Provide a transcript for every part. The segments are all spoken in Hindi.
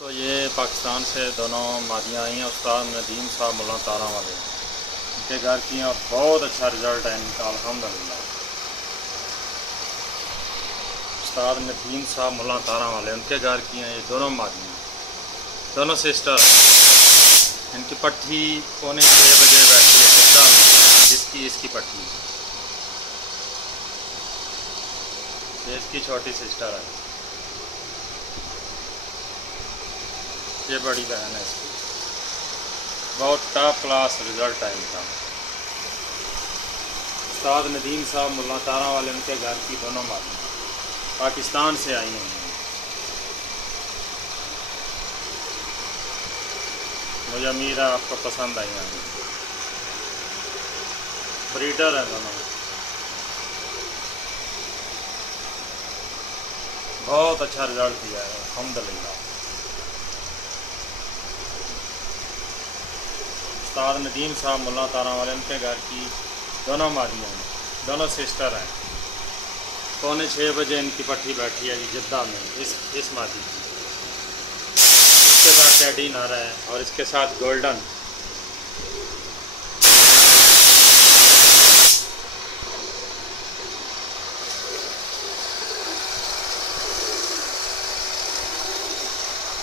तो ये पाकिस्तान से दोनों मादियाँ आई हैं। उस्ताद नदीम साहब मुल्ला तारा वाले, उनके घर की हैं और बहुत अच्छा रिज़ल्ट है इनका अल्हम्दुलिल्लाह। उस्ताद नदीम साहब मुल्ला तारा वाले, उनके घर की हैं ये दोनों मादियाँ, दोनों सिस्टर। इनकी पट्टी 6:45 बजे बैठी है किस्सा में, जिसकी इसकी पट्टी, ये इसकी छोटी सिस्टर है, ये बड़ी बहन है इसकी। बहुत टॉप क्लास रिज़ल्ट है इनका। उस्ताद नदीम साहब मुल्ला तारा वाले, उनके घर की दोनों मादियाँ पाकिस्तान से आई हैं। मुझे उम्मीद है आपको पसंद आई हैं। ब्रीडर है दोनों, बहुत अच्छा रिज़ल्ट दिया है अल्हम्दुलिल्लाह। उस्ताद नदीम साहब मुल्ला तारा वाले, उनके घर की दोनों मादियाँ हैं, दोनों सिस्टर हैं। 6:45 बजे इनकी पट्टी बैठी है जी जिद्दा में, इस मादी की। इसके साथ टेडी नर है और इसके साथ गोल्डन।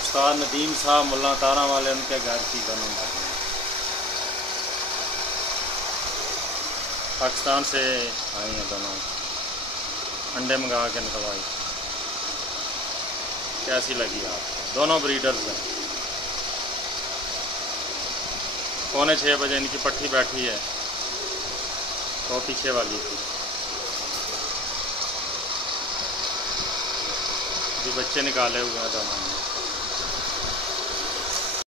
उस्ताद नदीम साहब मुल्ला तारा वाले, उनके घर की दोनों मादियाँ पाकिस्तान से आई हैं दोनों, अंडे मंगा के निकलवाई। कैसी लगी आपको? दोनों ब्रीडर्स हैं। 6:45 बजे इनकी पट्टी बैठी है, तो पीछे वाली थी जी, बच्चे निकाले हुए हैं दोनों।